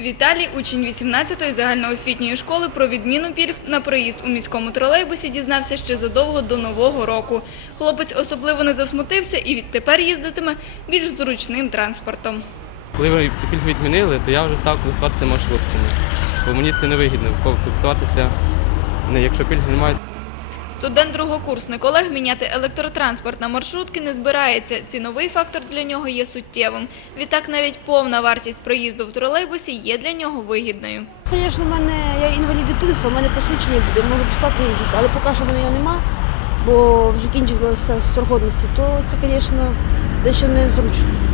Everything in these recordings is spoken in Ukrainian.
Віталій, учень 18-ї загальноосвітньої школи, про відміну пільг на проїзд у міському тролейбусі дізнався ще задовго до Нового року. Хлопець особливо не засмутився і відтепер їздитиме більш зручним транспортом. Коли ви ці пільги відмінили, то я вже став користуватися маршрутками. Бо мені це не вигідно користуватися, якщо пільги немає, Студент другокурсник Олег міняти електротранспорт на маршрутки не збирається. Ціновий фактор для нього є суттєвим. Відтак навіть повна вартість проїзду в тролейбусі є для нього вигідною. Звісно, мене я інвалід дитинства, в мене посвідчення буде, можу безплатно їздити, але поки що в мене його нема, бо вже кінчилася срок годності, то це, звісно, дещо незручно.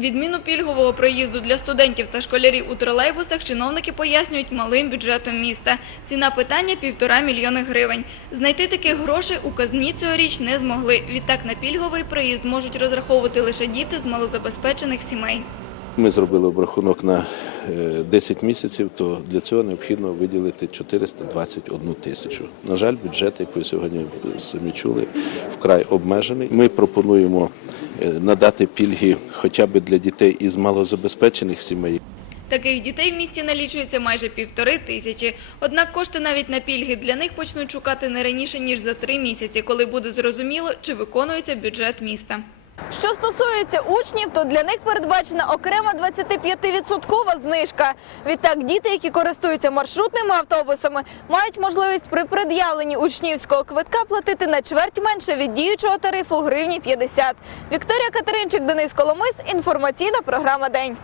Відміну пільгового проїзду для студентів та школярів у тролейбусах чиновники пояснюють малим бюджетом міста. Ціна питання – півтора мільйони гривень. Знайти таких грошей у казні цьогоріч не змогли. Відтак на пільговий проїзд можуть розраховувати лише діти з малозабезпечених сімей. Ми зробили обрахунок на е, 10 місяців, то для цього необхідно виділити 421 тисячу. На жаль, бюджет, як ви сьогодні самі чули, вкрай обмежений. Ми пропонуємо е, надати пільги хоча б для дітей із малозабезпечених сімей. Таких дітей в місті налічується майже півтори тисячі. Однак кошти навіть на пільги для них почнуть шукати не раніше, ніж за три місяці, коли буде зрозуміло, чи виконується бюджет міста. Що стосується учнів, то для них передбачена окрема 25% знижка. Відтак, діти, які користуються маршрутними автобусами, мають можливість при пред'явленні учнівського квитка платити на чверть менше від діючого тарифу гривні 50. Вікторія Катеринчик, Денис Коломис. Інформаційна програма День.